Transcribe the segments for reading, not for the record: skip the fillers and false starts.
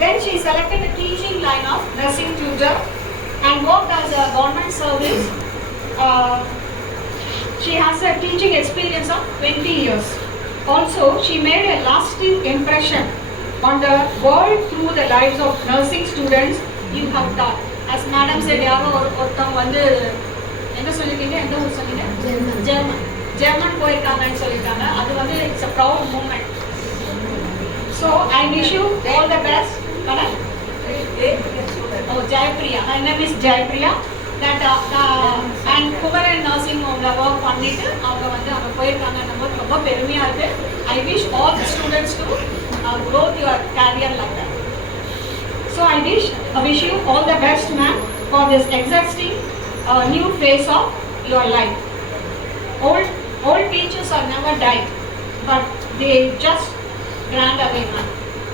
Then she selected the teaching line of nursing tutor and worked as a government service. She has a teaching experience of 20 years. Also, she made a lasting impression on the world through the lives of nursing students you have taught. As Madam said, யாரோ ஒருத்தவங்க வந்து என்ன சொல்லிருக்கீங்க, எந்த ஊர் சொன்னீங்க? ஜெர்மன் போயிருக்காங்கன்னு சொல்லியிருக்காங்க. அது வந்து it's a proud moment. So I wish you all the best. Oh, Jaypriya. Her name is Jaypriya. That and Kumaran nursing home work பண்ணிட்டு அவங்க வந்து அங்க போயிருக்காங்க. நம்ம ரொம்ப பெருமையா இருக்கு. I wish all the students to grow your career like that. So I wish you all the best, ma'am, for this existing new phase of your life. Old teachers are never died, but they just grand away, ma'am.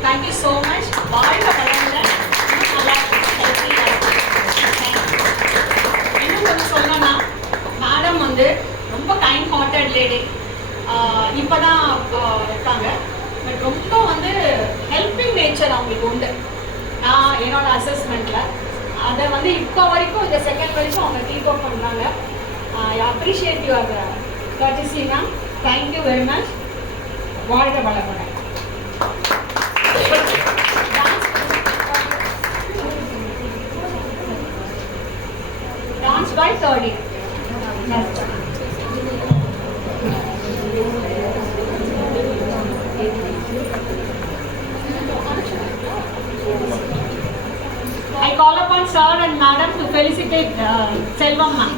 Thank you so much. வாழ்க வளமுடன். நல்லா ஹெல்த்தியா இன்னும் கொஞ்சம் சொல்லணும்னா, மேடம் வந்து ரொம்ப kind hearted lady. இப்போதான் இருக்காங்க. பட் ரொம்ப வந்து ஹெல்பிங் நேச்சர் அவங்களுக்கு உண்டு. நான் என்னோட அசஸ்மெண்ட்டில் அதை வந்து இப்போ வரைக்கும் இந்த செகண்ட் வரைக்கும் அவங்க கீப் அப் பண்ணுறாங்க. I appreciate your courtesy, ma'am. Thank you very much. வாழ்க வளமுடன். Dance by 30. I call upon sir and madam to felicitate Selvam ma'am.